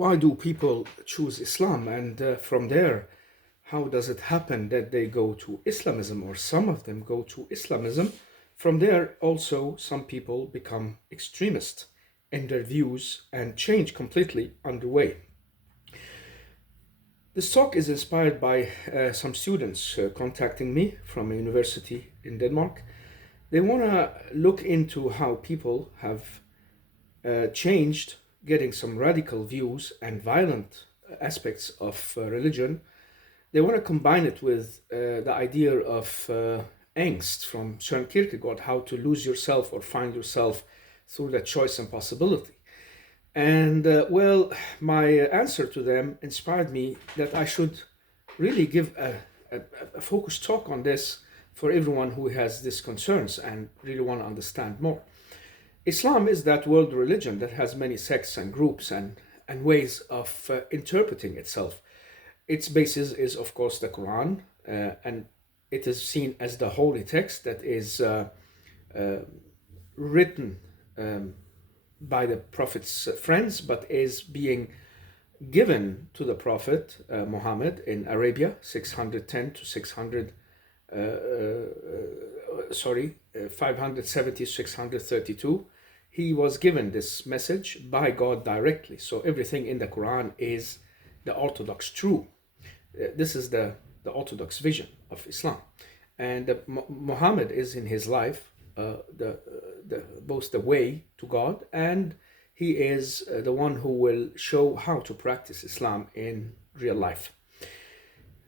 Why do people choose Islam? And from there, how does it happen that they go to Islamism, or some of them go to Islamism? From there, also, some people become extremist in their views and change completely on the way. This talk is inspired by some students contacting me from a university in Denmark. They want to look into how people have changed, getting some radical views and violent aspects of religion. They want to combine it with the idea of angst from Søren Kierkegaard, how to lose yourself or find yourself through that choice and possibility. And my answer to them inspired me that I should really give a focused talk on this for everyone who has these concerns and really want to understand more. Islam is that world religion that has many sects and groups and ways of interpreting itself. Its basis is, of course, the Quran, and it is seen as the holy text that is written by the Prophet's friends, but is being given to the Prophet Muhammad in Arabia, 610 to 600, 570, 632. He was given this message by God directly. So everything in the Quran is the Orthodox true. This is the Orthodox vision of Islam. And Muhammad is in his life both the way to God, and he is the one who will show how to practice Islam in real life.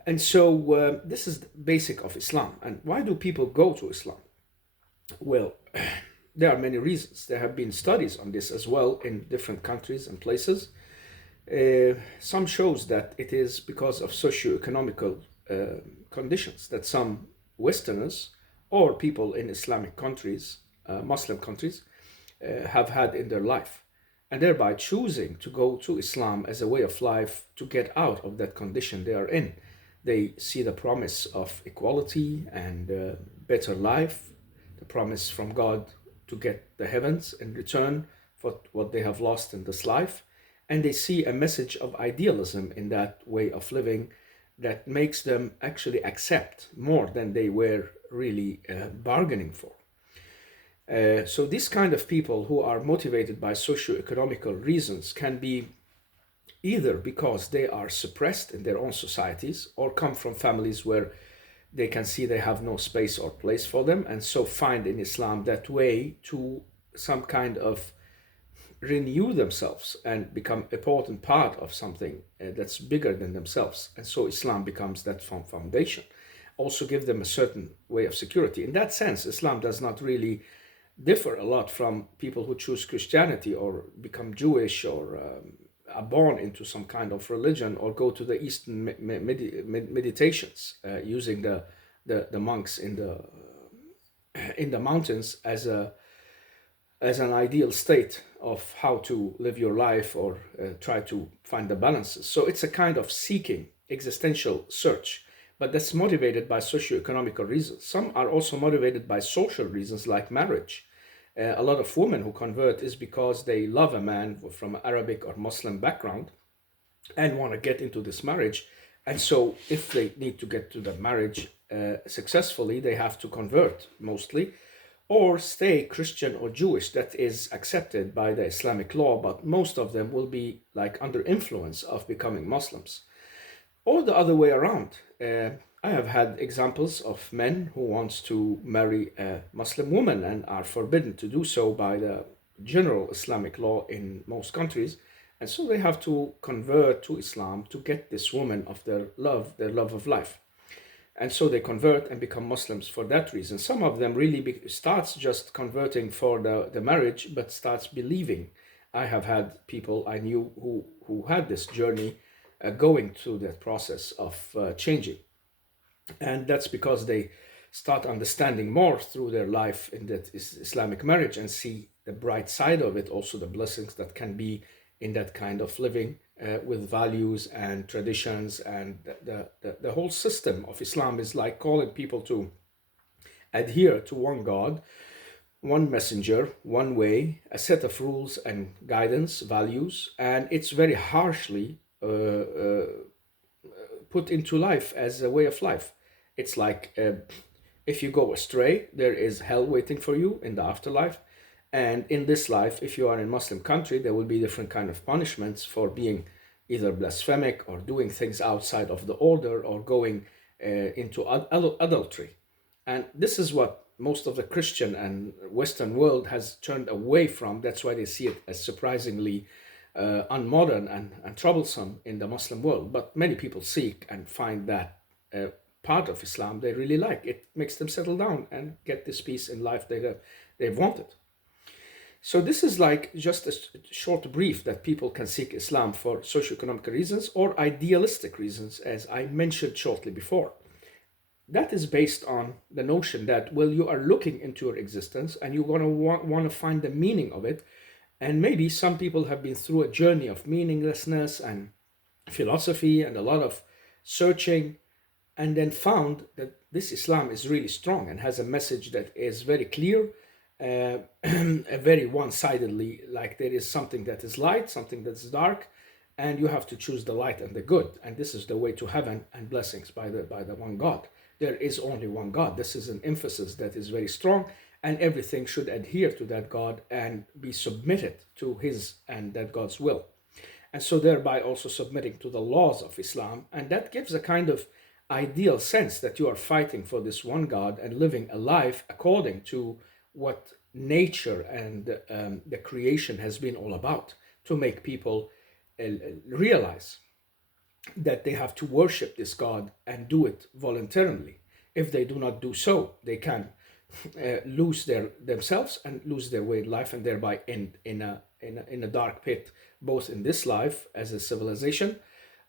And so this is the basic of Islam. And why do people go to Islam? Well, there are many reasons. There have been studies on this as well in different countries and places. Some shows that it is because of socio-economical conditions that some Westerners or people in Islamic countries, Muslim countries, have had in their life, and thereby choosing to go to Islam as a way of life to get out of that condition they are in. They see the promise of equality and better life, the promise from God to get the heavens in return for what they have lost in this life. And they see a message of idealism in that way of living that makes them actually accept more than they were really bargaining for. So these kind of people who are motivated by socio-economical reasons can be either because they are suppressed in their own societies or come from families where they can see they have no space or place for them, and so find in Islam that way to some kind of renew themselves and become an important part of something that's bigger than themselves. And so Islam becomes that foundation. Also give them a certain way of security. In that sense, Islam does not really differ a lot from people who choose Christianity or become Jewish or are born into some kind of religion or go to the Eastern meditations using the monks in the mountains as an ideal state of how to live your life or try to find the balances. So it's a kind of seeking, existential search, but that's motivated by socio-economical reasons. Some are also motivated by social reasons like marriage. A lot of women who convert is because they love a man from Arabic or Muslim background and want to get into this marriage. And so if they need to get to the marriage successfully, they have to convert mostly, or stay Christian or Jewish. That is accepted by the Islamic law, but most of them will be like under influence of becoming Muslims. Or the other way around. I have had examples of men who wants to marry a Muslim woman and are forbidden to do so by the general Islamic law in most countries. And so they have to convert to Islam to get this woman of their love of life. And so they convert and become Muslims for that reason. Some of them really starts just converting for the marriage, but starts believing. I have had people I knew who had this journey going through that process of changing. And that's because they start understanding more through their life in that Islamic marriage and see the bright side of it, also the blessings that can be in that kind of living with values and traditions. And the whole system of Islam is like calling people to adhere to one God, one messenger, one way, a set of rules and guidance, values, and it's very harshly put into life as a way of life. It's like if you go astray, there is hell waiting for you in the afterlife. And in this life, if you are in Muslim country, there will be different kind of punishments for being either blasphemic or doing things outside of the order or going into adultery. And this is what most of the Christian and Western world has turned away from. That's why they see it as surprisingly unmodern and troublesome in the Muslim world. But many people seek and find that part of Islam they really like. It makes them settle down and get this peace in life they've wanted. So this is like just a short brief that people can seek Islam for socioeconomic reasons or idealistic reasons, as I mentioned shortly before. That is based on the notion that, well, you are looking into your existence and you're going to want to find the meaning of it. And maybe some people have been through a journey of meaninglessness and philosophy and a lot of searching, and then found that this Islam is really strong and has a message that is very clear, very one-sidedly, like there is something that is light, something that's dark, and you have to choose the light and the good. And this is the way to heaven and blessings by the one God. There is only one God. This is an emphasis that is very strong, and everything should adhere to that God and be submitted to his and that God's will. And so thereby also submitting to the laws of Islam. And that gives a kind of ideal sense that you are fighting for this one God and living a life according to what nature and the creation has been all about, to make people realize that they have to worship this God and do it voluntarily. If they do not do so, they can lose themselves and lose their way in life, and thereby end in a dark pit, both in this life as a civilization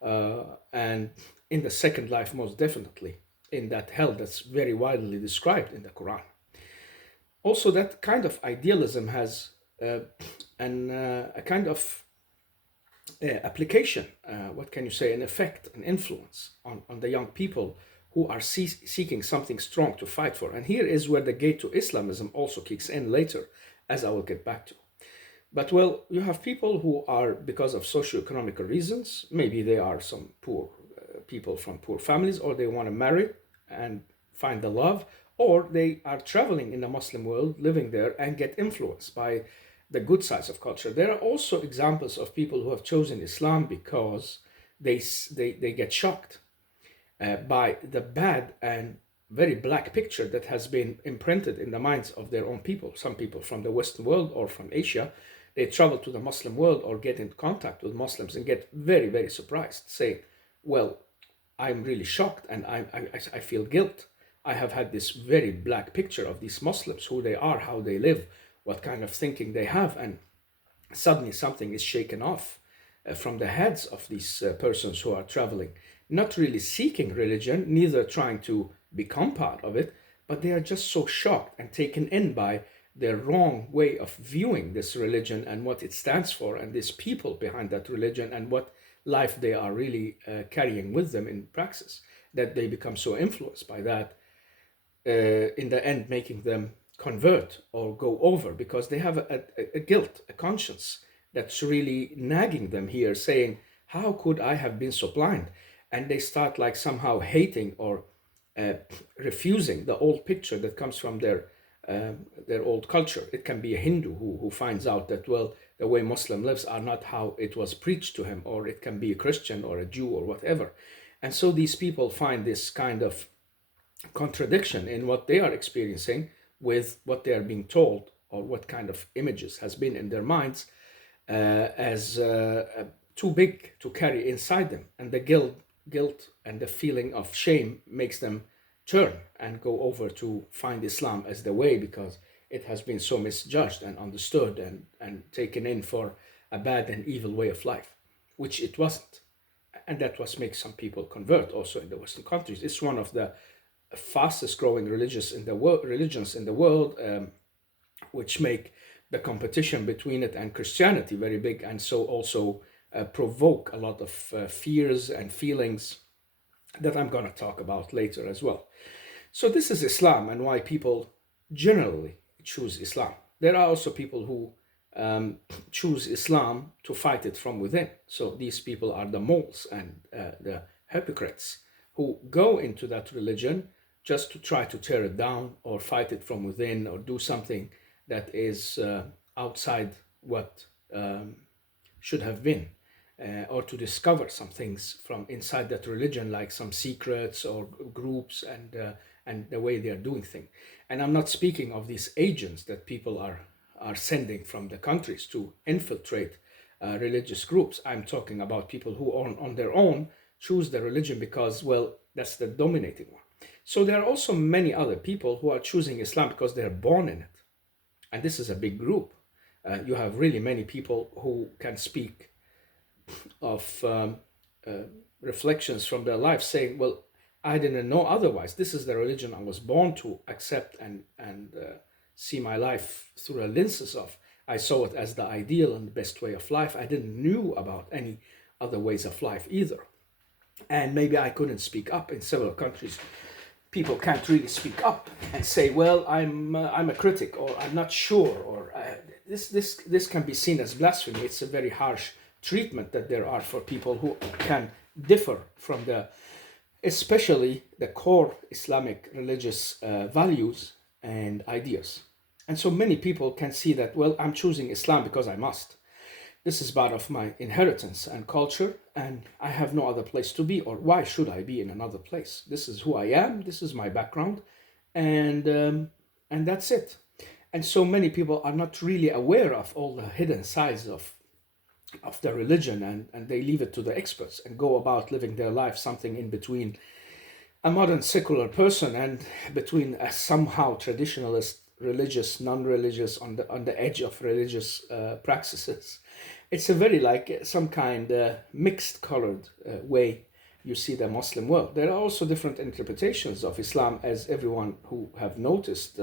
and in the second life, most definitely in that hell that's very widely described in the Quran. Also, that kind of idealism has a kind of application, what can you say, an effect, an influence on the young people who are seeking something strong to fight for. And here is where the gate to Islamism also kicks in later, as I will get back to. But well, you have people who are, because of socioeconomic reasons, maybe they are some poor people from poor families, or they want to marry and find the love, or they are traveling in the Muslim world, living there, and get influenced by the good sides of culture. There are also examples of people who have chosen Islam because they get shocked by the bad and very black picture that has been imprinted in the minds of their own people. Some people from the Western world or from Asia, they travel to the Muslim world or get in contact with Muslims and get very, very surprised, saying, well, I'm really shocked and I feel guilt. I have had this very black picture of these Muslims, who they are, how they live, what kind of thinking they have, and suddenly something is shaken off from the heads of these persons who are traveling, not really seeking religion, neither trying to become part of it, but they are just so shocked and taken in by their wrong way of viewing this religion and what it stands for, and these people behind that religion, and what life they are really carrying with them in praxis, that they become so influenced by that, in the end making them convert or go over, because they have a guilt, a conscience that's really nagging them here, saying, how could I have been so blind? And they start like somehow hating or refusing the old picture that comes from their old culture. It can be a Hindu who finds out that, well, the way Muslim lives are not how it was preached to him, or it can be a Christian or a Jew or whatever. And so these people find this kind of contradiction in what they are experiencing with what they are being told, or what kind of images has been in their minds as too big to carry inside them. And the guilt and the feeling of shame makes them turn and go over to find Islam as the way, because it has been so misjudged and understood and taken in for a bad and evil way of life, which it wasn't. And that was makes some people convert also in the Western countries. It's one of the fastest growing religions in the world, which make the competition between it and Christianity very big, and so also provoke a lot of fears and feelings that I'm going to talk about later as well. So this is Islam, and why people generally choose Islam. There are also people who choose Islam to fight it from within. So these people are the moles and the hypocrites who go into that religion just to try to tear it down or fight it from within or do something that is outside what should have been, or to discover some things from inside that religion, like some secrets or groups and the way they are doing things. And I'm not speaking of these agents that people are sending from the countries to infiltrate religious groups. I'm talking about people who on their own choose the religion because, well, that's the dominating one. So there are also many other people who are choosing Islam because they're born in it. And this is a big group. You have really many people who can speak of reflections from their life saying, well, I didn't know otherwise. This is the religion I was born to accept and see my life through a lenses of. I saw it as the ideal and the best way of life. I didn't knew about any other ways of life either. And maybe I couldn't speak up in several countries. People can't really speak up and say, well, I'm a critic, or I'm not sure, or this can be seen as blasphemy. It's a very harsh treatment that there are for people who can differ from especially the core Islamic religious values and ideas. And so many people can see that, well, I'm choosing Islam because I must. This is part of my inheritance and culture, and I have no other place to be, or why should I be in another place? This is who I am, this is my background, and that's it. And so many people are not really aware of all the hidden sides of the religion, and they leave it to the experts and go about living their life something in between a modern secular person and between a somehow traditionalist, religious, non-religious, on the edge of religious practices. It's a very like some kind mixed colored way you see the Muslim world. There are also different interpretations of Islam, as everyone who have noticed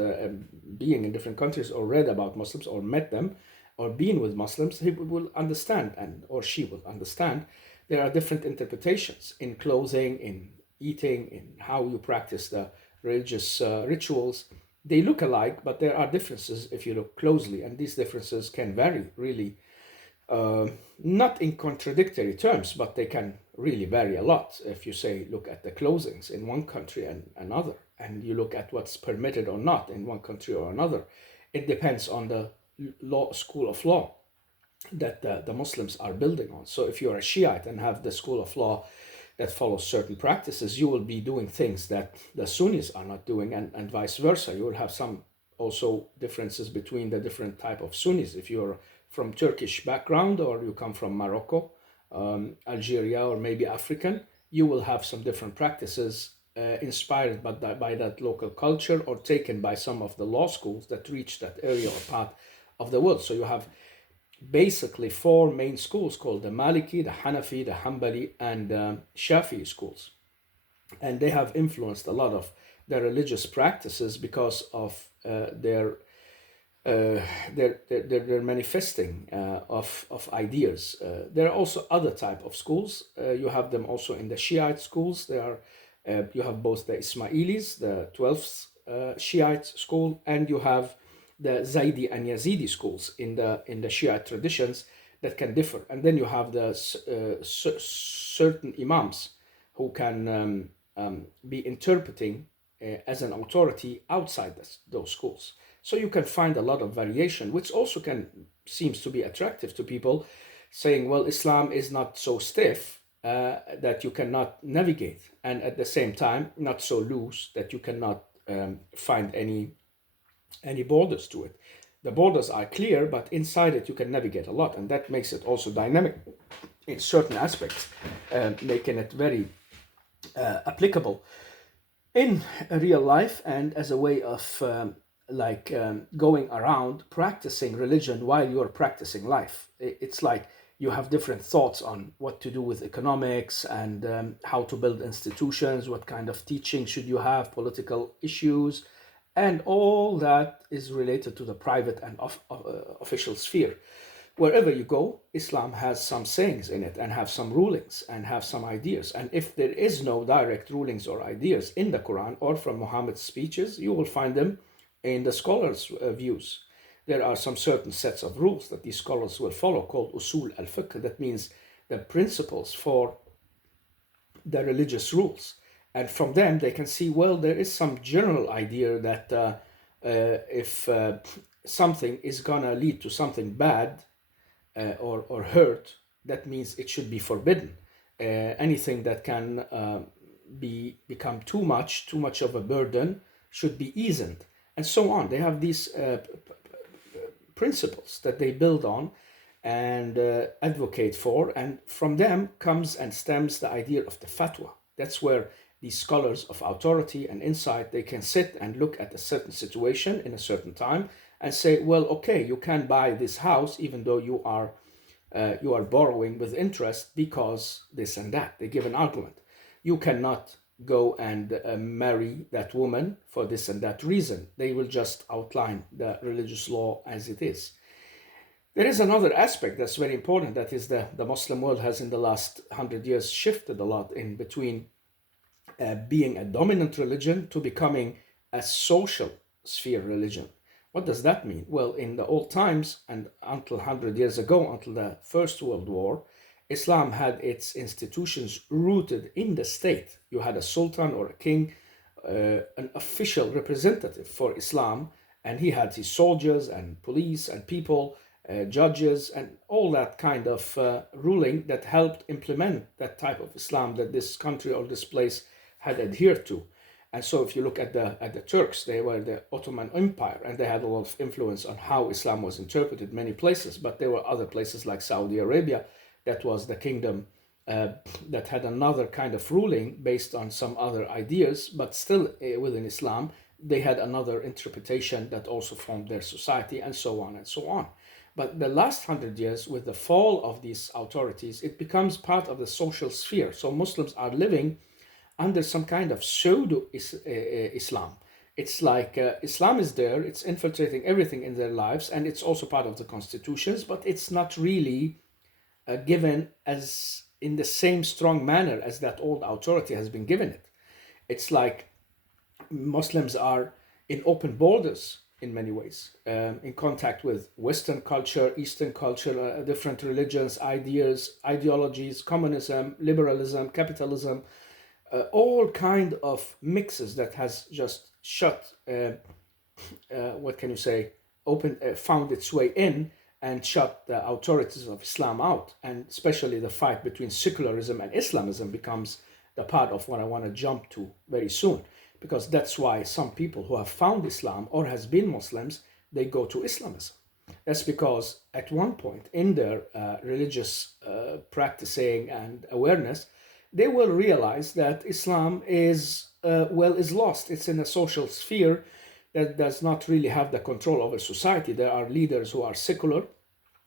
being in different countries or read about Muslims or met them or been with Muslims, he will understand, and or she will understand. There are different interpretations in clothing, in eating, in how you practice the religious rituals. They look alike, but there are differences if you look closely, and these differences can vary really, not in contradictory terms, but they can really vary a lot. If you say, look at the clothings in one country and another, and you look at what's permitted or not in one country or another, it depends on the school of law that the Muslims are building on. So if you're a Shiite and have the school of law that follows certain practices, you will be doing things that the Sunnis are not doing, and vice versa. You will have some also differences between the different type of Sunnis. If you're from Turkish background, or you come from Morocco, Algeria, or maybe African, you will have some different practices inspired by that local culture, or taken by some of the law schools that reach that area or part of the world. So you have basically four main schools called the Maliki, the Hanafi, the Hanbali, and Shafi'i schools. And they have influenced a lot of their religious practices because of their manifesting of ideas. There are also other type of schools. You have them also in the Shiite schools. You have both the Ismailis, the 12th Shiite school, and you have the Zaidi and Yazidi schools in the Shiite traditions that can differ. And then you have the certain imams who can be interpreting as an authority outside those schools. So you can find a lot of variation, which also seems to be attractive to people, saying, well, Islam is not so stiff that you cannot navigate, and at the same time not so loose that you cannot find any borders to it. The borders are clear, but inside it you can navigate a lot, and that makes it also dynamic in certain aspects, making it very applicable in real life and as a way of going around practicing religion while you're practicing life. It's like you have different thoughts on what to do with economics and how to build institutions, what kind of teaching should you have, political issues, and all that is related to the private and official sphere. Wherever you go, Islam has some sayings in it and have some rulings and have some ideas. And if there is no direct rulings or ideas in the Quran or from Muhammad's speeches, you will find them In the scholars' views, there are some certain sets of rules that these scholars will follow called usul al-fiqh. That means the principles for the religious rules. And from them, they can see, well, there is some general idea that if something is going to lead to something bad or hurt, that means it should be forbidden. Anything that can become too much of a burden, should be eased, and so on. They have these principles that they build on and advocate for, and from them comes and stems the idea of the fatwa. That's where these scholars of authority and insight, they can sit and look at a certain situation in a certain time and say, well, okay, you can buy this house even though you are borrowing with interest because this and that. They give an argument. You cannot go and marry that woman for this and that reason. They will just outline the religious law as it is. There is another aspect that's very important, that is the Muslim world has in the last 100 years shifted a lot in between being a dominant religion to becoming a social sphere religion. What does that mean? Well, in the old times and until 100 years ago, until the First World War, Islam had its institutions rooted in the state. You had a sultan or a king, an official representative for Islam, and he had his soldiers and police and people, judges, and all that kind of ruling that helped implement that type of Islam that this country or this place had adhered to. And so if you look at the Turks, they were the Ottoman Empire, and they had a lot of influence on how Islam was interpreted many places. But there were other places like Saudi Arabia, that was the kingdom that had another kind of ruling based on some other ideas, but still within Islam, they had another interpretation that also formed their society, and so on and so on. But the last 100 years, with the fall of these authorities, it becomes part of the social sphere. So Muslims are living under some kind of pseudo-Islam. It's like Islam is there, it's infiltrating everything in their lives, and it's also part of the constitutions, but it's not really given as in the same strong manner as that old authority has been given it. It's like Muslims are in open borders in many ways, in contact with Western culture, Eastern culture, different religions, ideas, ideologies, communism, liberalism, capitalism, all kind of mixes that has just shut, what can you say, found its way in and shut the authorities of Islam out. And especially the fight between secularism and Islamism becomes the part of what I want to jump to very soon, because that's why some people who have found Islam or has been Muslims, they go to Islamism. That's because at one point in their religious practicing and awareness, they will realize that Islam is lost. It's in a social sphere that does not really have the control over society. There are leaders who are secular,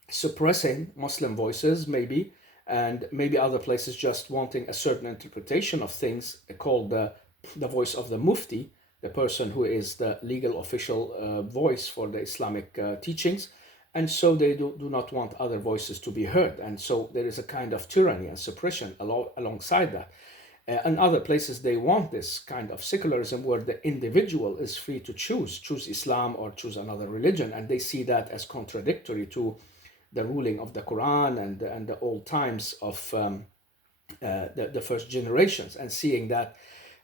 suppressing Muslim voices maybe, and maybe other places just wanting a certain interpretation of things called the voice of the mufti, the person who is the legal official voice for the Islamic teachings. And so they do not want other voices to be heard. And so there is a kind of tyranny and suppression alongside that. In other places, they want this kind of secularism where the individual is free to choose Islam or choose another religion. And they see that as contradictory to the ruling of the Quran and the old times of the first generations, and seeing that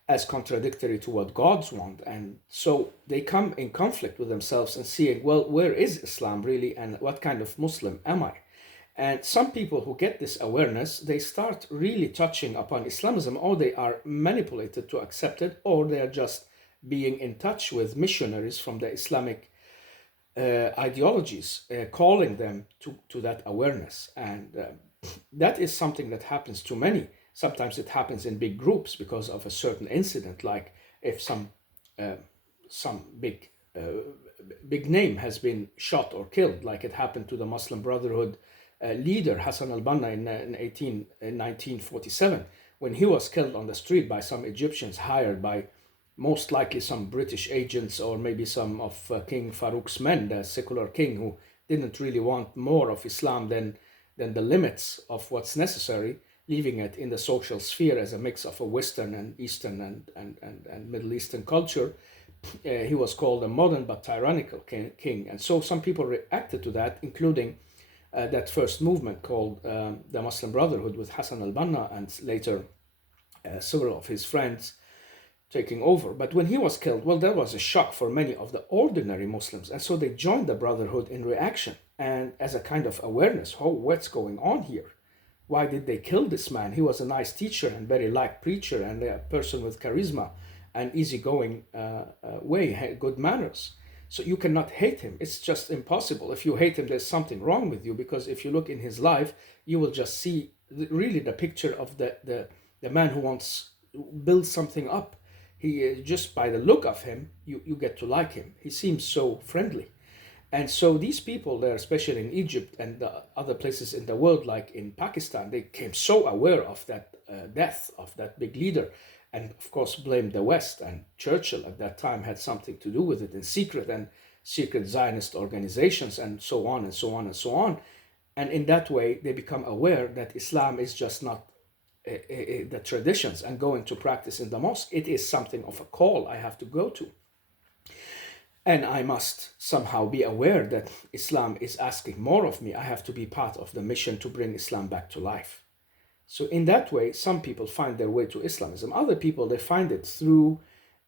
as contradictory to what God's want. And so they come in conflict with themselves and seeing, well, where is Islam really, and what kind of Muslim am I? And some people who get this awareness, they start really touching upon Islamism, or they are manipulated to accept it, or they are just being in touch with missionaries from the Islamic ideologies, calling them to that awareness. And that is something that happens to many. Sometimes it happens in big groups because of a certain incident, like if some big name has been shot or killed, like it happened to the Muslim Brotherhood leader Hassan al-Banna in 1947, when he was killed on the street by some Egyptians hired by most likely some British agents, or maybe some of King Farouk's men, the secular king, who didn't really want more of Islam than the limits of what's necessary, leaving it in the social sphere as a mix of a Western and Eastern and Middle Eastern culture. he was called a modern but tyrannical king. And so some people reacted to that, including that first movement called the Muslim Brotherhood with Hassan al-Banna and later several of his friends taking over. But when he was killed, well, that was a shock for many of the ordinary Muslims. And so they joined the Brotherhood in reaction and as a kind of awareness. Oh, what's going on here? Why did they kill this man? He was a nice teacher and very liked preacher and a person with charisma and easygoing way, had good manners. So you cannot hate him. It's just impossible. If you hate him, there's something wrong with you, because if you look in his life, you will just see really the picture of the man who wants to build something up. He just by the look of him, you get to like him. He seems so friendly. And so these people there, especially in Egypt and the other places in the world, like in Pakistan, they became so aware of that death of that big leader, and of course blamed the West. And Churchill at that time had something to do with it in secret, and secret Zionist organizations, and so on and so on and so on. And in that way, they become aware that Islam is just not the traditions and going to practice in the mosque. It is something of a call I have to go to. And I must somehow be aware that Islam is asking more of me. I have to be part of the mission to bring Islam back to life. So in that way, some people find their way to Islamism. Other people, they find it through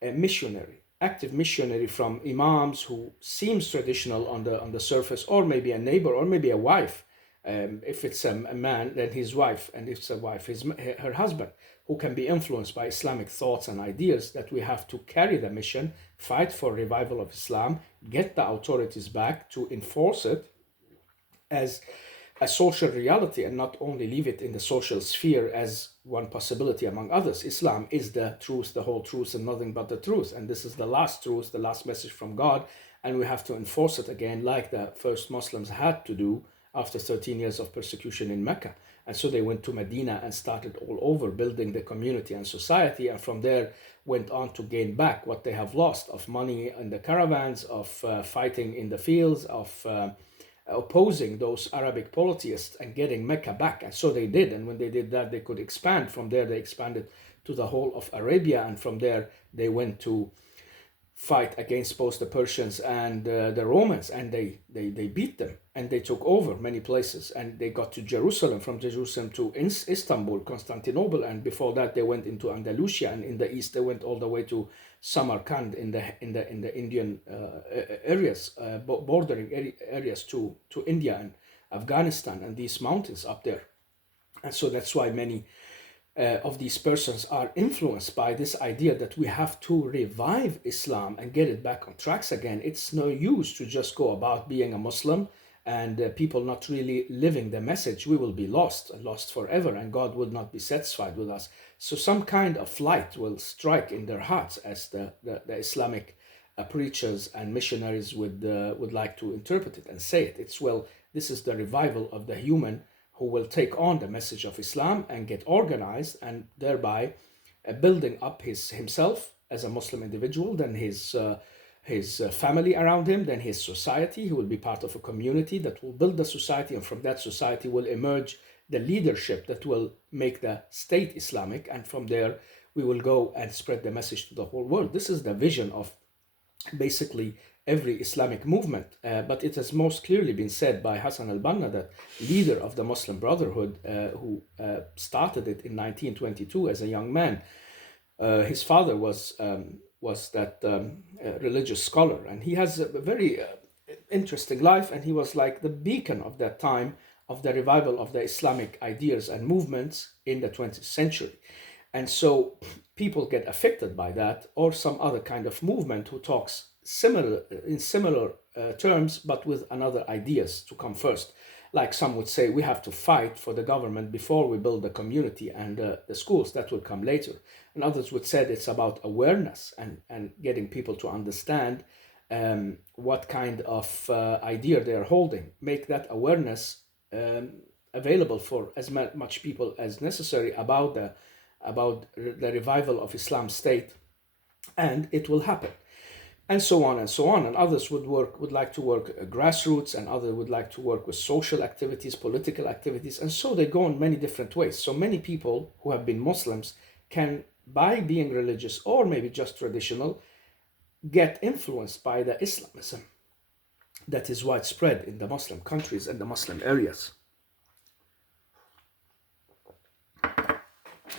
a missionary, active missionary from imams who seems traditional on the surface, or maybe a neighbor, or maybe a wife. If it's a man, then his wife, and if it's a wife, her husband, who can be influenced by Islamic thoughts and ideas that we have to carry the mission, fight for revival of Islam, get the authorities back to enforce it as a social reality, and not only leave it in the social sphere as one possibility among others. Islam is the truth, the whole truth, and nothing but the truth. And this is the last truth, the last message from God, and we have to enforce it again, like the first Muslims had to do after 13 years of persecution in Mecca. And so they went to Medina and started all over building the community and society, and from there went on to gain back what they have lost of money in the caravans, of fighting in the fields, of opposing those Arabic polytheists and getting Mecca back. And so they did. And when they did that, they could expand. From there, they expanded to the whole of Arabia. And from there, they went to fight against both the Persians and the Romans, and they beat them, and they took over many places, and they got to Jerusalem, from Jerusalem to Istanbul, Constantinople, and before that they went into Andalusia, and in the east they went all the way to Samarkand in the Indian areas, bordering areas to India and Afghanistan and these mountains up there. And so that's why many of these persons are influenced by this idea that we have to revive Islam and get it back on tracks again. It's no use to just go about being a Muslim and people not really living the message. We will be lost forever, and God will not be satisfied with us. So some kind of light will strike in their hearts, as the Islamic preachers and missionaries would like to interpret it and say it. It's, well, this is the revival of the human who will take on the message of Islam and get organized, and thereby building up himself as a Muslim individual, then his family around him, then his society. He will be part of a community that will build the society, and from that society will emerge the leadership that will make the state Islamic, and from there we will go and spread the message to the whole world. This is the vision of basically every Islamic movement, but it has most clearly been said by Hassan al-Banna, the leader of the Muslim Brotherhood, who started it in 1922 as a young man. His father was that religious scholar, and he has a very interesting life, and he was like the beacon of that time of the revival of the Islamic ideas and movements in the 20th century. And so people get affected by that, or some other kind of movement who talks in similar terms, but with another ideas to come first. Like some would say, we have to fight for the government before we build the community and the schools. That will come later. And others would say it's about awareness and getting people to understand what kind of idea they're holding. Make that awareness available for as much people as necessary about the revival of Islam state, and it will happen. And so on and so on. And others would like to work grassroots, and others would like to work with social activities, political activities, and so they go in many different ways. So many people who have been Muslims can, by being religious or maybe just traditional, get influenced by the Islamism that is widespread in the Muslim countries and the Muslim areas.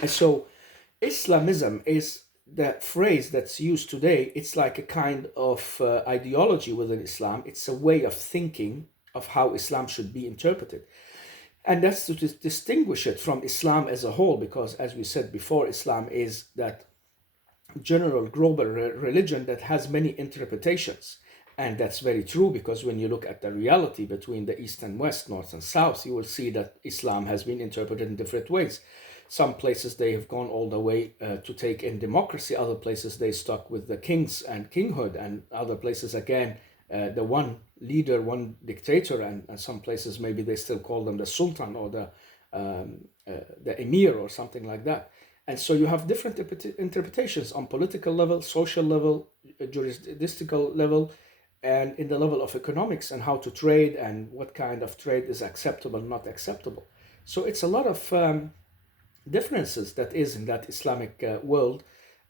And so Islamism is the phrase that's used today. It's like a kind of ideology within Islam. It's a way of thinking of how Islam should be interpreted. And that's to distinguish it from Islam as a whole, because as we said before, Islam is that general global religion that has many interpretations. And that's very true, because when you look at the reality between the East and West, North and South, you will see that Islam has been interpreted in different ways. Some places they have gone all the way to take in democracy. Other places they stuck with the kings and kinghood. And other places, again, the one leader, one dictator. And some places maybe they still call them the sultan or the emir or something like that. And so you have different interpretations on political level, social level, jurisdictional level, and in the level of economics and how to trade and what kind of trade is acceptable, not acceptable. So it's a lot of differences that is in that Islamic world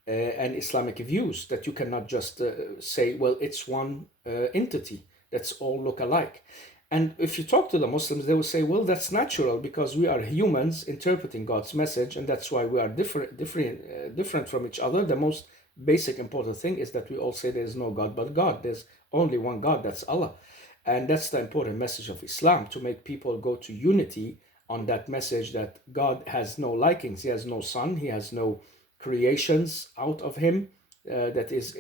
and Islamic views, that you cannot just say, well, it's one entity that's all look alike. And if you talk to the Muslims, they will say, well, that's natural because we are humans interpreting God's message, and that's why we are different from each other. The most basic important thing is that we all say there is no God but God. There's only one God, that's Allah. And that's the important message of Islam, to make people go to unity on that message that God has no likings. He has no son. He has no creations out of him that is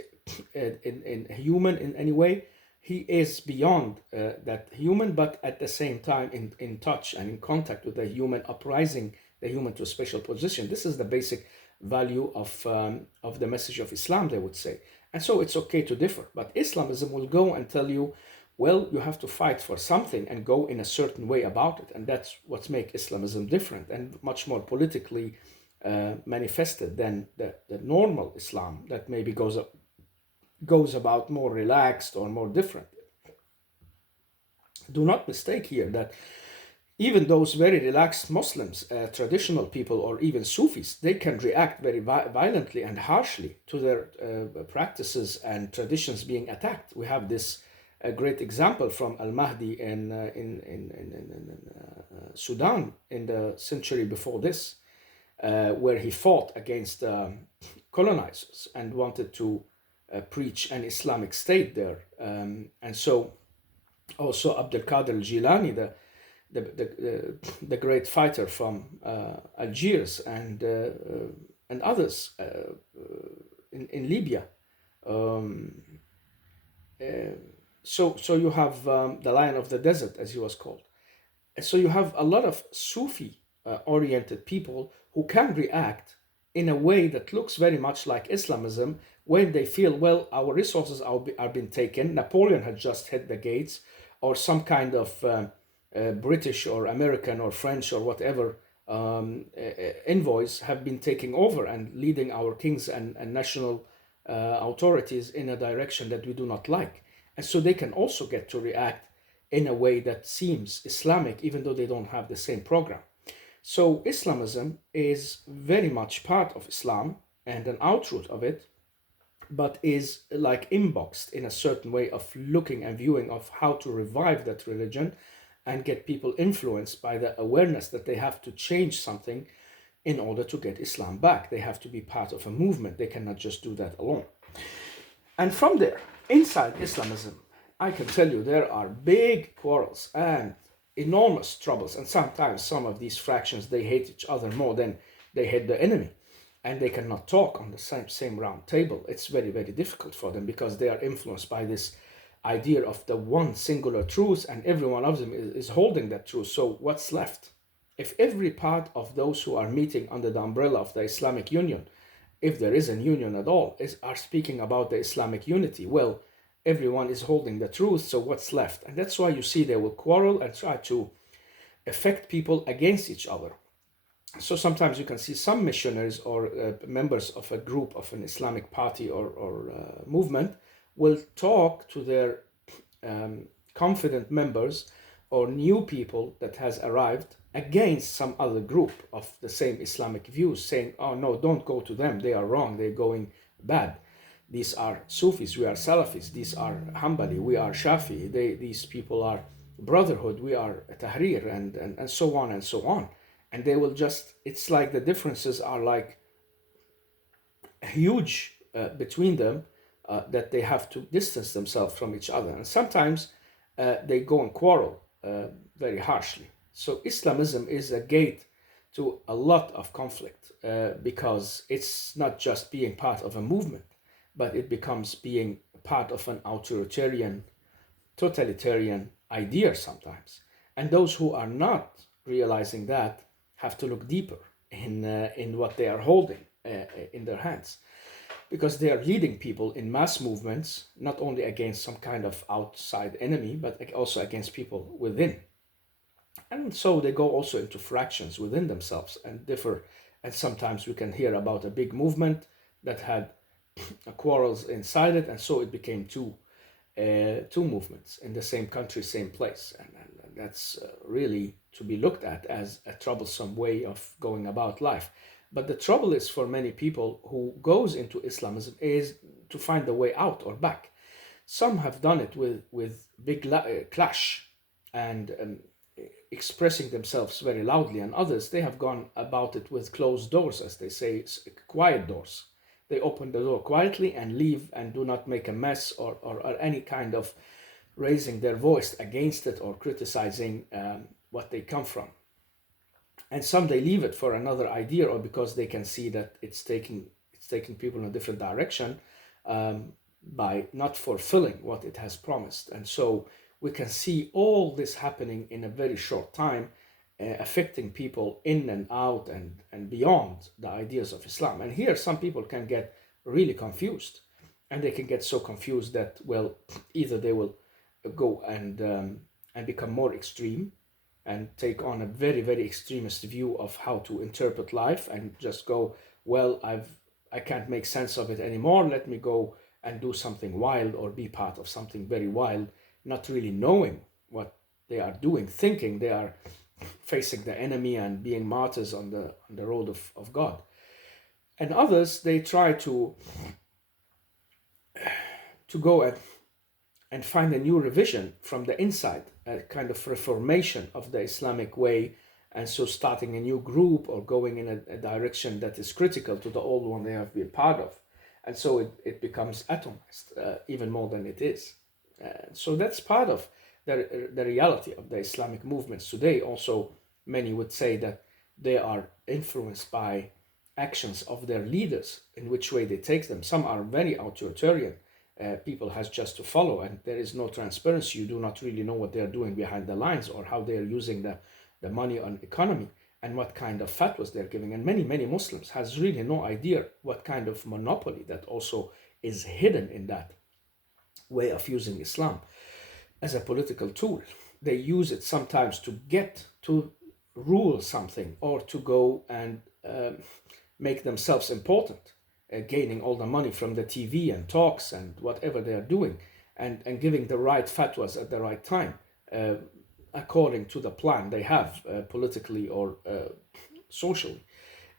in human in any way. He is beyond that human, but at the same time in touch and in contact with the human, uprising the human to a special position. This is the basic value of the message of Islam, they would say. And so it's okay to differ. But Islamism will go and tell you, well, you have to fight for something and go in a certain way about it. And that's what makes Islamism different and much more politically manifested than the normal Islam that maybe goes about more relaxed or more different. Do not mistake here that even those very relaxed Muslims, traditional people, or even Sufis, they can react very violently and harshly to their practices and traditions being attacked. We have this great example from Al-Mahdi in Sudan in the century before this, where he fought against colonizers and wanted to preach an Islamic state there. And so also Abdul Qadir al-Jilani, the great fighter from Algiers and others in Libya. So you have the Lion of the Desert, as he was called. So you have a lot of Sufi oriented people who can react in a way that looks very much like Islamism, when they feel, well, our resources are being taken. Napoleon had just hit the gates, or some kind of British or American or French or whatever envoys have been taking over and leading our kings and national authorities in a direction that we do not like. And so they can also get to react in a way that seems Islamic, even though they don't have the same program. So Islamism is very much part of Islam and an outroot of it, but is like inboxed in a certain way of looking and viewing of how to revive that religion and get people influenced by the awareness that they have to change something in order to get Islam back. They have to be part of a movement. They cannot just do that alone. And from there, inside Islamism, I can tell you there are big quarrels and enormous troubles. And sometimes some of these fractions, they hate each other more than they hate the enemy. And they cannot talk on the same round table. It's very, very difficult for them because they are influenced by this idea of the one singular truth, and every one of them is holding that truth. So what's left? If every part of those who are meeting under the umbrella of the Islamic Union, if there is a union at all, are speaking about the Islamic unity, well, everyone is holding the truth, so what's left? And that's why you see they will quarrel and try to affect people against each other. So sometimes you can see some missionaries or members of a group of an Islamic party or movement will talk to their confident members or new people that has arrived against some other group of the same Islamic views, saying, oh no, don't go to them, they are wrong, they're going bad. these are Sufis, we are Salafis, these are Hanbali, we are Shafi, these people are Brotherhood, we are Tahrir, and so on and so on. And they will just, it's like the differences are like huge between them, that they have to distance themselves from each other. And sometimes they go and quarrel very harshly. So Islamism is a gate to a lot of conflict, because it's not just being part of a movement, but it becomes being part of an authoritarian, totalitarian idea sometimes. And those who are not realizing that have to look deeper in what they are holding in their hands, because they are leading people in mass movements, not only against some kind of outside enemy, but also against people within. And so they go also into fractions within themselves and differ. And sometimes we can hear about a big movement that had quarrels inside it, and so it became two movements in the same country, same place. And that's really to be looked at as a troublesome way of going about life. But the trouble is for many people who goes into Islamism is to find the way out or back. Some have done it with big clash and expressing themselves very loudly, and others, they have gone about it with closed doors, as they say, quiet doors. They open the door quietly and leave and do not make a mess, or any kind of raising their voice against it or criticizing what they come from. And some, they leave it for another idea, or because they can see that it's taking people in a different direction, by not fulfilling what it has promised. And so we can see all this happening in a very short time, affecting people in and out and beyond the ideas of Islam. And here some people can get really confused, and they can get so confused that, well, either they will go and become more extreme and take on a very, very extremist view of how to interpret life, and just go, well, I can't make sense of it anymore, let me go and do something wild or be part of something very wild, not really knowing what they are doing, thinking they are facing the enemy and being martyrs on the road of God. And others, they try to go and find a new revision from the inside, a kind of reformation of the Islamic way, and so starting a new group or going in a direction that is critical to the old one they have been part of. And so it becomes atomized, even more than it is. So that's part of the reality of the Islamic movements today. Also, many would say that they are influenced by actions of their leaders, in which way they take them. Some are very authoritarian. People has just to follow, and there is no transparency. You do not really know what they are doing behind the lines, or how they are using the money on economy, and what kind of fatwas they're giving. And many Muslims has really no idea what kind of monopoly that also is hidden in that way of using Islam as a political tool. They use it sometimes to get to rule something, or to go and make themselves important, gaining all the money from the TV and talks and whatever they are doing, and giving the right fatwas at the right time, according to the plan they have, politically or socially.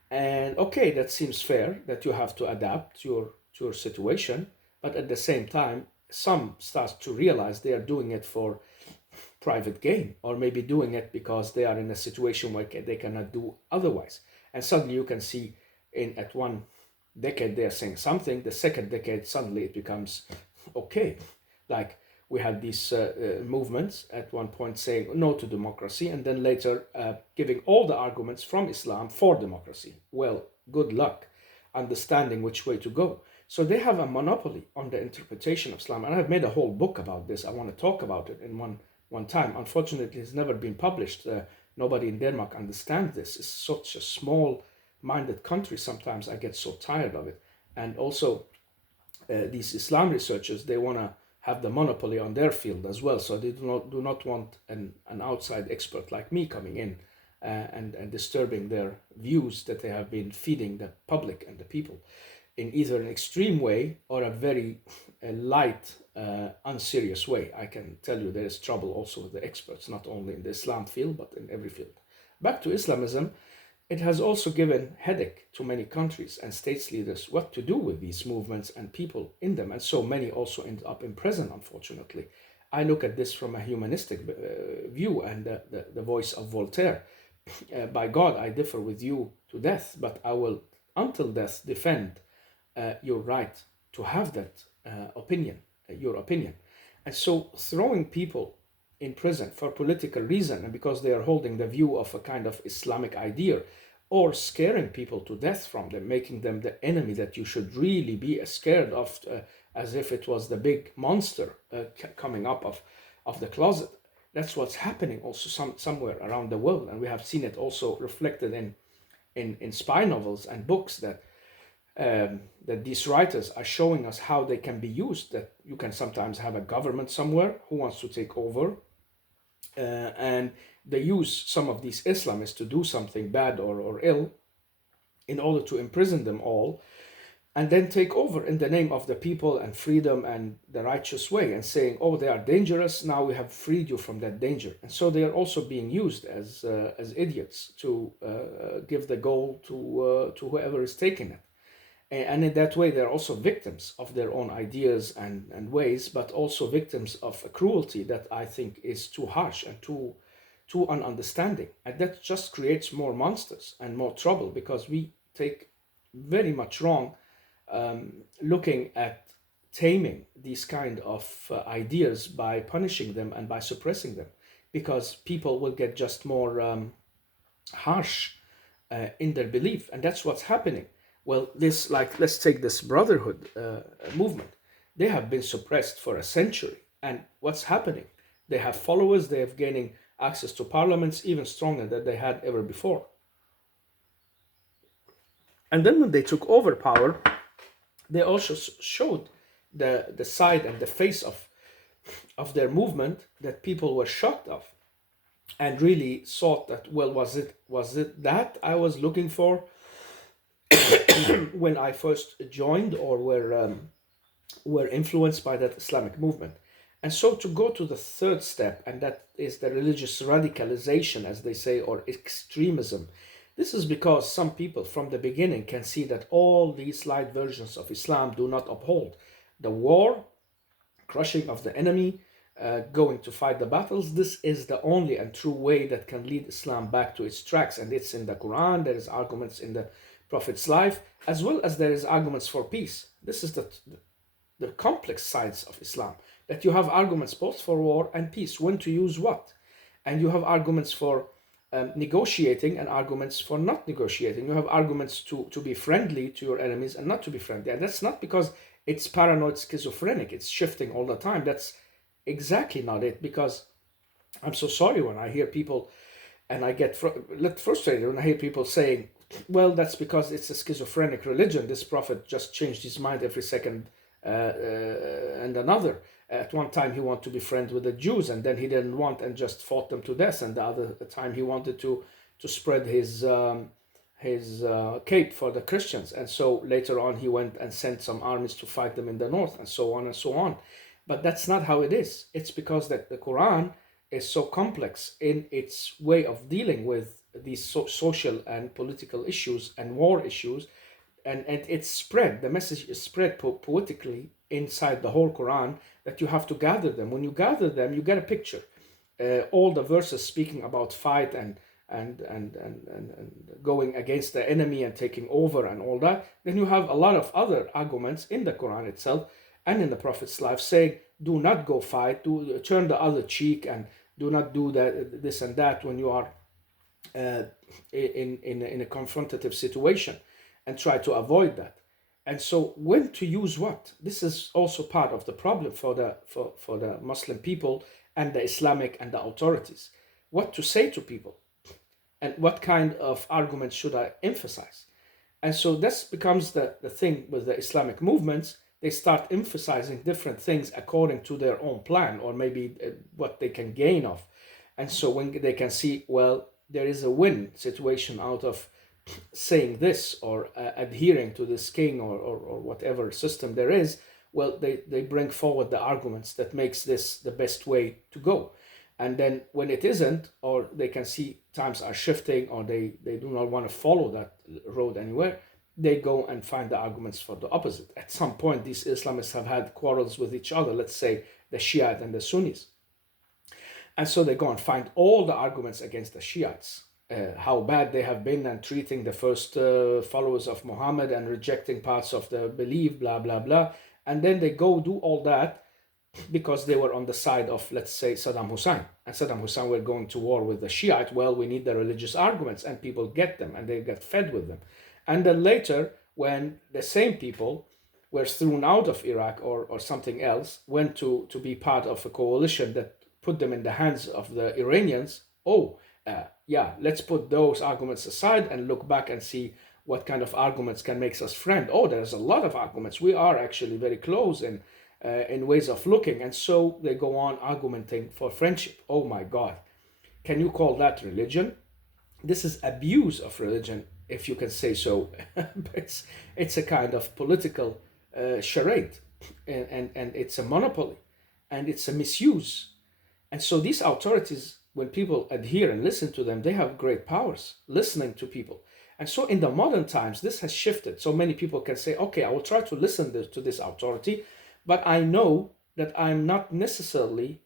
And okay, that seems fair, that you have to adapt to your situation, but at the same time, some start to realize they are doing it for private gain, or maybe doing it because they are in a situation where they cannot do otherwise. And suddenly you can see at one decade they are saying something, the second decade suddenly it becomes okay. Like we had these movements at one point saying no to democracy, and then later giving all the arguments from Islam for democracy. Well, good luck understanding which way to go. So they have a monopoly on the interpretation of Islam, and I've made a whole book about this. I want to talk about it in one time. Unfortunately, it's never been published. Nobody in Denmark understands this. It's such a small-minded country. Sometimes I get so tired of it. And also, these Islam researchers, they want to have the monopoly on their field as well. So they do not want an outside expert like me coming in and disturbing their views that they have been feeding the public and the people in either an extreme way or a very light, unserious way. I can tell you there is trouble also with the experts, not only in the Islam field, but in every field. Back to Islamism, It has also given headache to many countries and states leaders what to do with these movements and people in them, and so many also end up in prison, unfortunately. I look at this from a humanistic view and the voice of Voltaire. By God, I differ with you to death, but I will, until death, defend your right to have that opinion, your opinion. And so throwing people in prison for political reason and because they are holding the view of a kind of Islamic idea, or scaring people to death from them, making them the enemy that you should really be scared of, as if it was the big monster coming up of the closet. That's what's happening also somewhere around the world, and we have seen it also reflected in spy novels and books that these writers are showing us how they can be used. That you can sometimes have a government somewhere who wants to take over, and they use some of these Islamists to do something bad or ill in order to imprison them all, and then take over in the name of the people and freedom and the righteous way, and saying, oh, they are dangerous, now we have freed you from that danger. And so they are also being used as idiots to give the goal to whoever is taking it. And in that way, they're also victims of their own ideas and ways, but also victims of a cruelty that I think is too harsh and too ununderstanding. And that just creates more monsters and more trouble, because we take very much wrong looking at taming these kind of ideas by punishing them and by suppressing them, because people will get just more harsh in their belief, and that's what's happening. Well, this, like, let's take this brotherhood movement. They have been suppressed for a century, and what's happening? They have followers. They have gaining access to parliaments even stronger than they had ever before. And then when they took over power, they also showed the side and the face of their movement that people were shocked of, and really thought that, well, was it that I was looking for when I first joined, or were influenced by that Islamic movement? And so to go to the third step, and that is the religious radicalization, as they say, or extremism. This is because some people from the beginning can see that all these light versions of Islam do not uphold the war, crushing of the enemy, going to fight the battles. This is the only and true way that can lead Islam back to its tracks, and it's in the Quran. There is arguments in the Prophet's life, as well as there is arguments for peace. This is the complex sides of Islam, that you have arguments both for war and peace, when to use what, and you have arguments for negotiating and arguments for not negotiating. You have arguments to be friendly to your enemies and not to be friendly, and that's not because it's paranoid schizophrenic, it's shifting all the time. That's exactly not it, because I'm so sorry when I hear people, and I get frustrated when I hear people saying, well, that's because it's a schizophrenic religion. This prophet just changed his mind every second and another. At one time he wanted to be friends with the Jews, and then he didn't want and just fought them to death. And the other time he wanted to spread his cape for the Christians. And so later on he went and sent some armies to fight them in the north, and so on and so on. But that's not how it is. It's because that the Quran is so complex in its way of dealing with these social and political issues and war issues, and it's spread, the message is spread poetically inside the whole Quran, that you have to gather them. When you gather them, you get a picture. All the verses speaking about fight and going against the enemy and taking over and all that. Then you have a lot of other arguments in the Quran itself and in the Prophet's life saying, do not go fight, do turn the other cheek, and do not do that, this and that when you are in a confrontative situation, and try to avoid that. And so when to use what? This is also part of the problem for the Muslim people and the Islamic and the authorities. What to say to people, and what kind of arguments should I emphasize? And so this becomes the thing with the Islamic movements. They start emphasizing different things according to their own plan, or maybe what they can gain of. And so when they can see, well, there is a win situation out of saying this, or adhering to this king, or whatever system there is, well, they bring forward the arguments that makes this the best way to go. And then when it isn't, or they can see times are shifting, or they do not want to follow that road anywhere, they go and find the arguments for the opposite. At some point, these Islamists have had quarrels with each other, let's say the Shiite and the Sunnis. And so they go and find all the arguments against the Shiites, how bad they have been and treating the first followers of Muhammad and rejecting parts of the belief, blah, blah, blah. And then they go do all that because they were on the side of, let's say, Saddam Hussein. And Saddam Hussein were going to war with the Shiite. Well, we need the religious arguments, and people get them and they get fed with them. And then later, when the same people were thrown out of Iraq or something else, went to be part of a coalition that put them in the hands of the Iranians, yeah, let's put those arguments aside and look back and see what kind of arguments can make us friend. Oh, there's a lot of arguments. We are actually very close in ways of looking. And so they go on argumenting for friendship. Oh my God. Can you call that religion? This is abuse of religion, if you can say so. It's a kind of political charade, and it's a monopoly, and it's a misuse. And so these authorities, when people adhere and listen to them, they have great powers listening to people. And so in the modern times, this has shifted. So many people can say, okay, I will try to listen to this authority, but I know that I'm not necessarily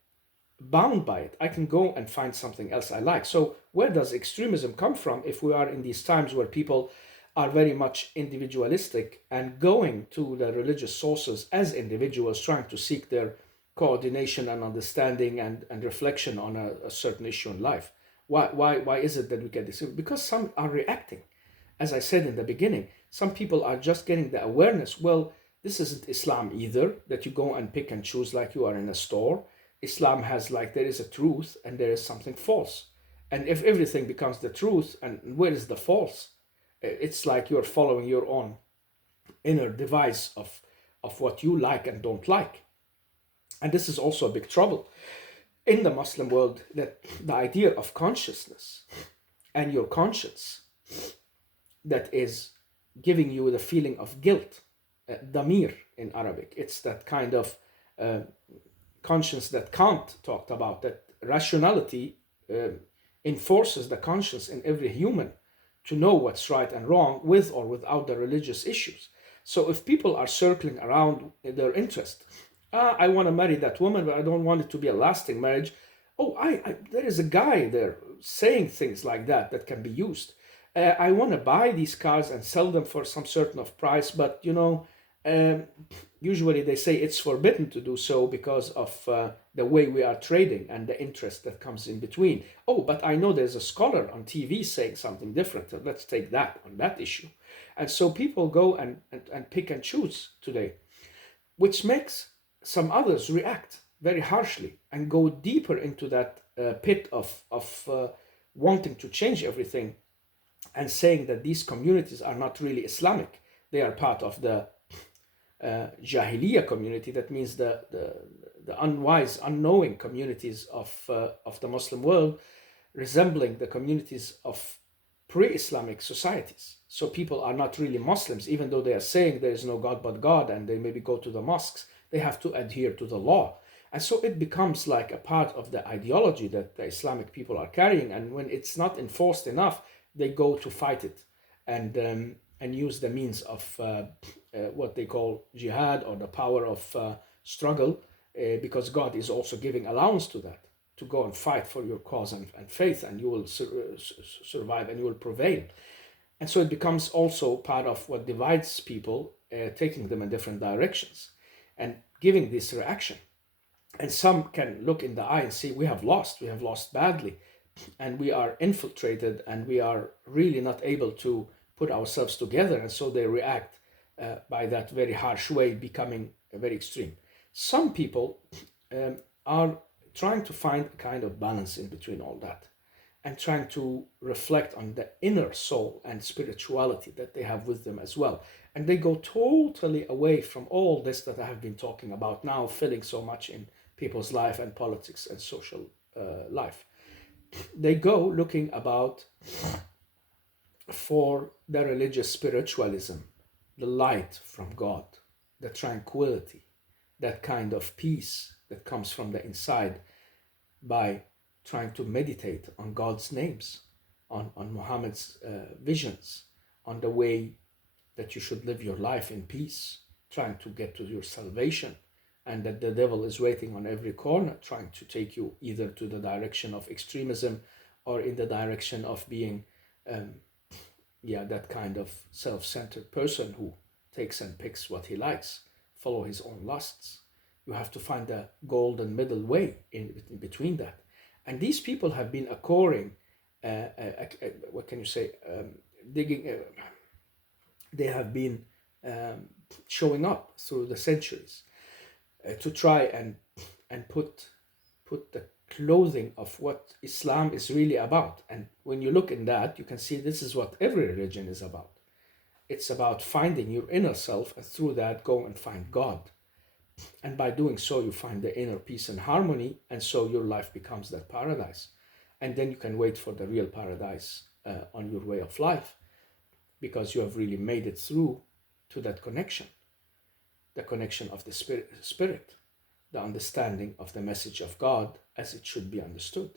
bound by it. I can go and find something else I like. So where does extremism come from if we are in these times where people are very much individualistic and going to the religious sources as individuals, trying to seek their coordination and understanding and reflection on a certain issue in life? Why is it that we get this? Because some are reacting. As I said in the beginning, some people are just getting the awareness, well, this isn't Islam either, that you go and pick and choose like you are in a store. Islam has, like, there is a truth and there is something false. And if everything becomes the truth, and where is the false? It's like you're following your own inner device of what you like and don't like. And this is also a big trouble in the Muslim world, that the idea of consciousness and your conscience that is giving you the feeling of guilt, damir in Arabic. It's that kind of conscience that Kant talked about, that rationality enforces the conscience in every human to know what's right and wrong with or without the religious issues. So if people are circling around their interest, I want to marry that woman, but I don't want it to be a lasting marriage. Oh, there is a guy there saying things like that can be used. I want to buy these cars and sell them for some certain of price, but usually they say it's forbidden to do so because of the way we are trading and the interest that comes in between. Oh, but I know there's a scholar on TV saying something different. So let's take that on that issue. And so people go and pick and choose today, which makes some others react very harshly and go deeper into that pit of wanting to change everything and saying that these communities are not really Islamic. They are part of the Jahiliyyah community. That means the unwise, unknowing communities of the Muslim world, resembling the communities of pre-Islamic societies. So people are not really Muslims, even though they are saying there is no God but God, and they maybe go to the mosques. They have to adhere to the law. And so it becomes like a part of the ideology that the Islamic people are carrying. And when it's not enforced enough, they go to fight it and use the means of what they call jihad, or the power of struggle, because God is also giving allowance to that, to go and fight for your cause and faith, and you will survive and you will prevail. And so it becomes also part of what divides people, taking them in different directions and giving this reaction. And some can look in the eye and see, we have lost badly, and we are infiltrated, and we are really not able to put ourselves together. And so they react by that very harsh way, becoming very extreme. Some people are trying to find a kind of balance in between all that, and trying to reflect on the inner soul and spirituality that they have with them as well. And they go totally away from all this that I have been talking about now, filling so much in people's life and politics and social life. They go looking about for the religious spiritualism, the light from God, the tranquility, that kind of peace that comes from the inside by trying to meditate on God's names, on Muhammad's visions, on the way that you should live your life in peace, trying to get to your salvation, and that the devil is waiting on every corner, trying to take you either to the direction of extremism or in the direction of being, that kind of self-centered person who takes and picks what he likes, follow his own lusts. You have to find a golden middle way in between that. And these people have been acquiring, what can you say, digging, they have been showing up through the centuries to try and put the clothing of what Islam is really about. And when you look in that, you can see this is what every religion is about. It's about finding your inner self, and through that go and find God. And by doing so, you find the inner peace and harmony, and so your life becomes that paradise. And then you can wait for the real paradise on your way of life, because you have really made it through to that connection, the connection of the spirit, the understanding of the message of God as it should be understood.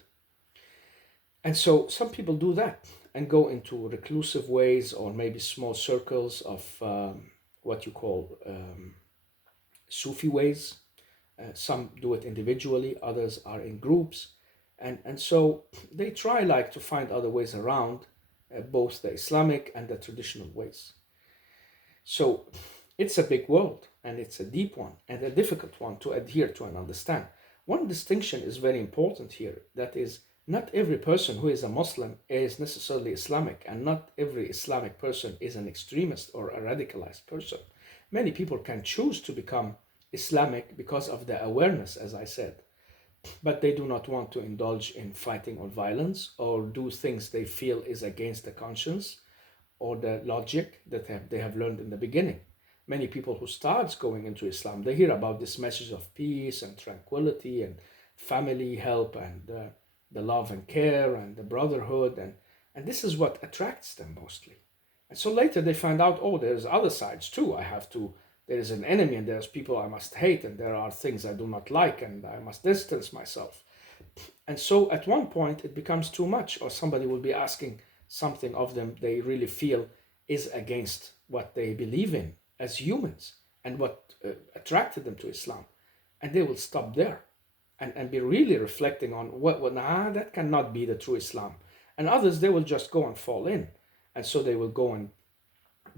And so some people do that and go into reclusive ways, or maybe small circles of what you call Sufi ways. Some do it individually, others are in groups. And so they try like to find other ways around both the Islamic and the traditional ways. So it's a big world, and it's a deep one and a difficult one to adhere to and understand. One distinction is very important here. That is, not every person who is a Muslim is necessarily Islamic, and not every Islamic person is an extremist or a radicalized person. Many people can choose to become Islamic because of the awareness, as I said, but they do not want to indulge in fighting or violence or do things they feel is against the conscience or the logic that they have learned in the beginning. Many people who start going into Islam, they hear about this message of peace and tranquility and family help and the love and care and the brotherhood, and this is what attracts them mostly. And so later they find out, oh, there's other sides too. There is an enemy, and there's people I must hate, and there are things I do not like, and I must distance myself. And so at one point it becomes too much, or somebody will be asking something of them they really feel is against what they believe in as humans and what attracted them to Islam. And they will stop there and be really reflecting on that cannot be the true Islam. And others, they will just go and fall in. And so they will go and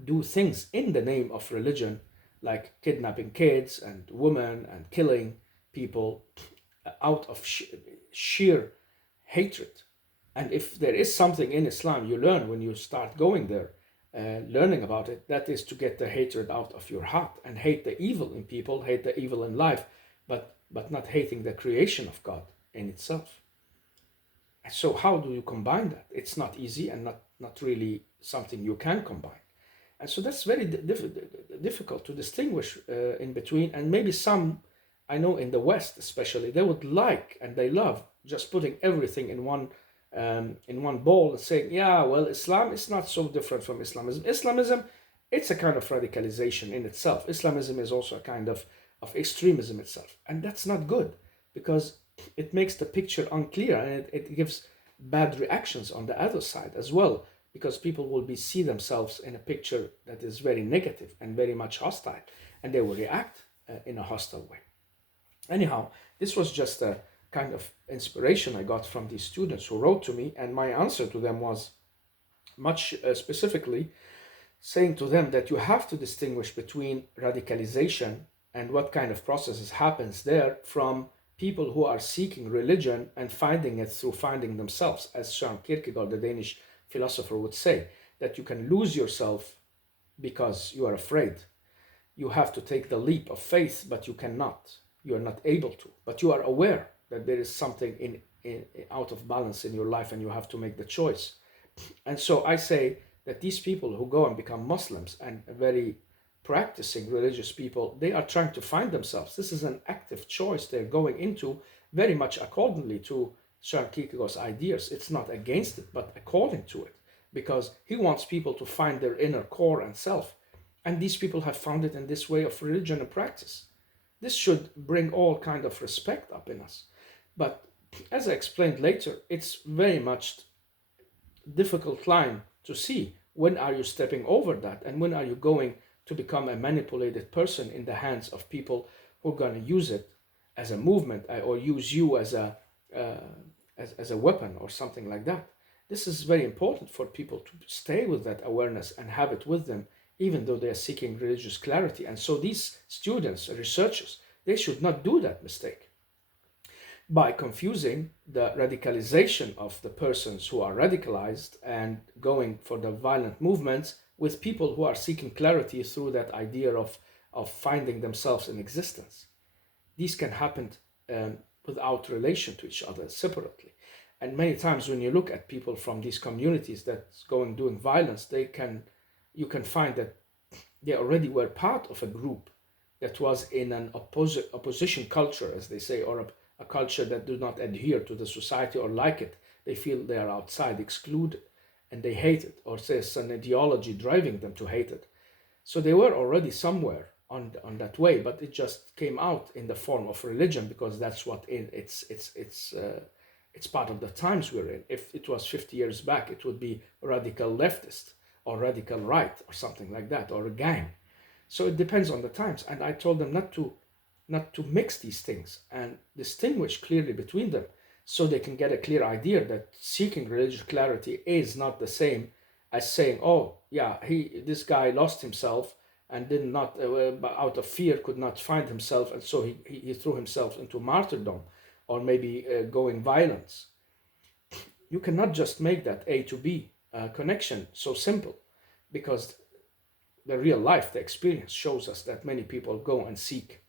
do things in the name of religion, like kidnapping kids and women and killing people out of sheer hatred. And if there is something in Islam you learn when you start going there, learning about it, that is to get the hatred out of your heart and hate the evil in people, hate the evil in life, but not hating the creation of God in itself. And so how do you combine that? It's not easy, and not really something you can combine. And so that's very difficult to distinguish in between. And maybe some, I know in the West especially, they would like and they love just putting everything in one bowl and saying, yeah, well, Islam is not so different from Islamism. Islamism, it's a kind of radicalization in itself. Islamism is also a kind of extremism itself. And that's not good, because it makes the picture unclear, and it gives bad reactions on the other side as well, because people will see themselves in a picture that is very negative and very much hostile, and they will react in a hostile way. Anyhow, this was just a kind of inspiration I got from these students who wrote to me, and my answer to them was much specifically saying to them that you have to distinguish between radicalization and what kind of processes happens there from people who are seeking religion and finding it through finding themselves, as Søren Kierkegaard, the Danish philosopher, would say, that you can lose yourself because you are afraid. You have to take the leap of faith, but you cannot. You are not able to. But you are aware that there is something out of balance in your life, and you have to make the choice. And so I say that these people who go and become Muslims and very practicing religious people, they are trying to find themselves. This is an active choice they're going into, very much accordingly to Søren Kierkegaard's ideas. It's not against it, but according to it, because he wants people to find their inner core and self. And these people have found it in this way of religion and practice. This should bring all kind of respect up in us. But as I explained later, it's very much difficult line to see. When are you stepping over that, and when are you going to become a manipulated person in the hands of people who are going to use it as a movement, or use you as a uh, as a weapon or something like that. This is very important for people to stay with that awareness and have it with them, even though they are seeking religious clarity. And so these students, researchers, they should not do that mistake by confusing the radicalization of the persons who are radicalized and going for the violent movements with people who are seeking clarity through that idea of finding themselves in existence. These can happen um, without relation to each other, separately. And many times when you look at people from these communities that go and doing violence, you can find that they already were part of a group that was in an opposition culture, as they say, or a culture that do not adhere to the society or like it. They feel they are outside, excluded, and they hate it, or there's an ideology driving them to hate it. So they were already somewhere on that way, but it just came out in the form of religion, because that's what it's part of the times we're in. If it was 50 years back, it would be radical leftist or radical right or something like that, or a gang. So it depends on the times. And I told them not to mix these things and distinguish clearly between them, so they can get a clear idea that seeking religious clarity is not the same as saying, oh yeah, this guy lost himself and did not out of fear could not find himself, and so he threw himself into martyrdom, or maybe going violence. You cannot just make that A to B connection so simple, because the real life, the experience shows us that many people go and seek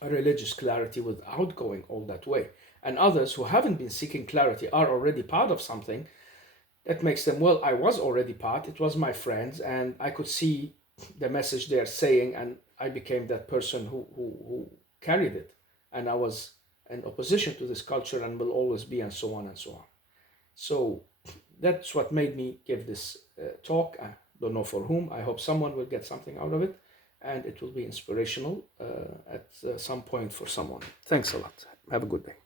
a religious clarity without going all that way. And others who haven't been seeking clarity are already part of something that makes them, well, I was already part, it was my friends, and I could see the message they're saying, and I became that person who carried it. And I was in opposition to this culture and will always be, and so on and so on. So that's what made me give this talk. I don't know for whom. I hope someone will get something out of it, and it will be inspirational at some point for someone. Thanks a lot. Have a good day.